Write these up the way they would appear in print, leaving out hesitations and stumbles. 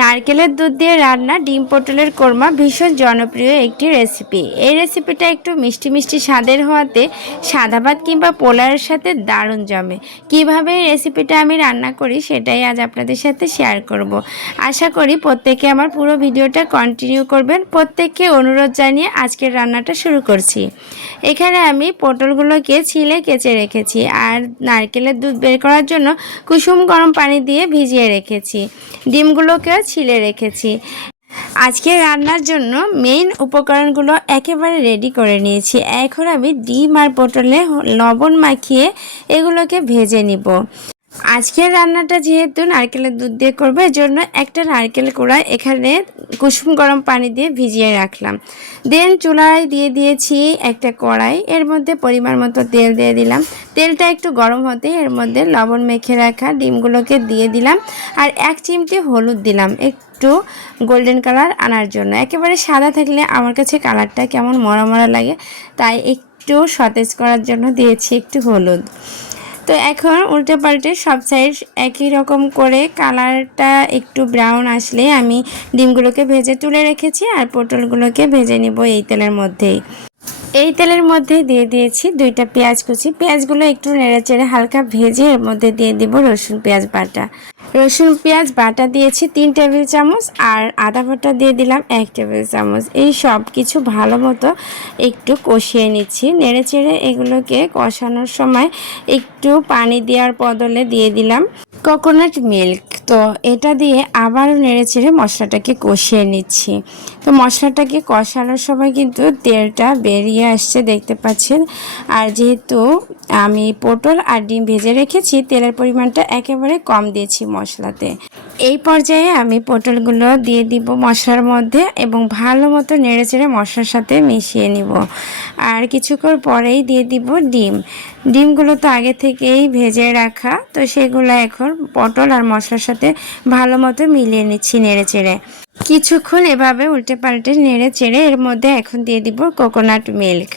নারকেলের দুধ দিয়ে রান্না ডিম পটলের কোরমা ভীষণ জনপ্রিয় একটি রেসিপি। এই রেসিপিটা একটু মিষ্টি মিষ্টি স্বাদের হওয়াতে সাদা ভাত কিংবা পোলাওয়ের সাথে দারুণ জমে। কিভাবে এই রেসিপিটা আমি রান্না করি সেটাই আজ আপনাদের সাথে শেয়ার করব। আশা করি প্রত্যেকে আমার পুরো ভিডিওটা কন্টিনিউ করবেন। প্রত্যেককে অনুরোধ জানিয়ে আজকের রান্নাটা শুরু করছি। এখানে আমি পটলগুলোকে ছিলে কেচে রেখেছি আর নারকেলের দুধ বের করার জন্য কুসুম গরম পানি দিয়ে ভিজিয়ে রেখেছি। ডিমগুলোকেও ছিলে রেখেছি। আজকে রান্নার জন্য মেইন উপকরণগুলো একেবারে রেডি করে নিয়েছি। এখন আমি ডিম আর পটলে লবণ মাখিয়ে এগুলোকে ভেজে নিব। আজকের রান্নাটা যেহেতু নারকেলের দুধ দিয়ে করবো, এর জন্য একটা নারকেল কোড়া এখানে কুসুম গরম পানি দিয়ে ভিজিয়ে রাখলাম। দেন চুলায় দিয়ে দিয়েছি একটা কড়াই, এর মধ্যে পরিমাণ মতো তেল দিয়ে দিলাম। তেলটা একটু গরম হতে এর মধ্যে লবণ মেখে রাখা ডিমগুলোকে দিয়ে দিলাম আর 1 চিমটি হলুদ দিলাম একটু গোল্ডেন কালার আনার জন্য। একেবারে সাদা থাকলে আমার কাছে কালারটা কেমন মরা মরা লাগে, তাই একটু সতেজ করার জন্য দিয়েছি একটু হলুদ। তো এখন উল্টে পাল্টে সব সাইড একই রকম করে কালারটা একটু ব্রাউন আসলে আমি ডিমগুলোকে ভেজে তুলে রেখেছি আর পটলগুলোকে ভেজে নিব এই তেলের মধ্যেই। এই তেলের মধ্যে দিয়ে দিয়েছি 2টা পেঁয়াজ কুচি। পেঁয়াজগুলো একটু নেড়েচেড়ে হালকা ভেজে এর মধ্যে দিয়ে দিব রসুন পেঁয়াজ বাটা। রসুন পেঁয়াজ বাটা দিয়েছি 3 টেবিল চামচ আর আদা বাটা দিয়ে দিলাম 1 টেবিল চামচ। এই সব কিছু ভালো মতো একটু কষিয়ে নিচ্ছি। নেড়েচেড়ে এগুলোকে কষানোর সময় একটু পানি দেওয়ার বদলে দিয়ে দিলাম কোকোনাট মিল্ক। তো এটা দিয়ে আবার নেড়েচেড়ে মশলাটাকে কষিয়ে নিচ্ছি। তো মশলাটাকে কষানোর সময় কিন্তু তেলটা বেরিয়ে আসছে দেখতে পাচ্ছেন। আর যেহেতু আমি পটল আর ডিম ভেজে রেখেছি, তেলের পরিমাণটা একেবারে কম দিয়েছি মশলাতে। এই পর্যায়ে আমি পটলগুলো দিয়ে দিব মশলার মধ্যে এবং ভালো মতো নেড়েচেড়ে মশলার সাথে মিশিয়ে নিব। আর কিছুক্ষণ পরেই দিয়ে দিব ডিম। ডিমগুলো তো আগে থেকেই ভেজে রাখা, তো সেগুলো এখন পটল আর মশলার সাথে ভালো মতো মিলিয়ে নিচ্ছি নেড়েচেড়ে। কিছুক্ষণ এভাবে উল্টে পাল্টে নেড়ে চেড়ে এর মধ্যে এখন দিয়ে দিব কোকোনাট মিল্ক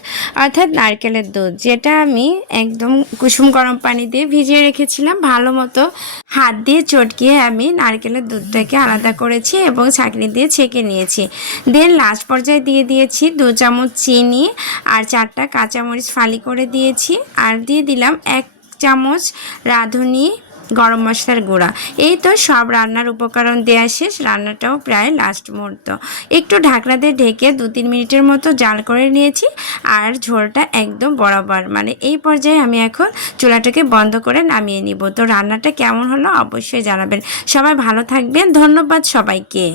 অর্থাৎ নারকেলের দুধ, যেটা আমি একদম কুসুম গরম পানি দিয়ে ভিজিয়ে রেখেছিলাম। ভালো মতো হাত দিয়ে চটকিয়ে আমি নারকেলের দুধটাকে আলাদা করেছি এবং ছাঁকনি দিয়ে ছেঁকে নিয়েছি। দেন লাস্ট পর্যায়ে দিয়ে দিয়েছি 2 চামচ চিনি আর 4টা কাঁচামরিচ ফালি করে দিয়েছি আর দিয়ে দিলাম 1 চামচ রাঁধুনি গরম মশলার গুঁড়া। এই তো সব রান্নার উপকরণ দেওয়া শেষ। রান্নাটাও প্রায় লাস্ট মুহূর্ত। একটু ঢাকনা দিয়ে ঢেকে 2-3 মিনিটের মতো জাল করে নিয়েছি আর ঝোলটা একদম বরাবর, মানে এই পর্যায়ে আমি এখন চুলাটাকে বন্ধ করে নামিয়ে নিব। তো রান্নাটা কেমন হলো অবশ্যই জানাবেন। সবাই ভালো থাকবেন। ধন্যবাদ সবাইকে।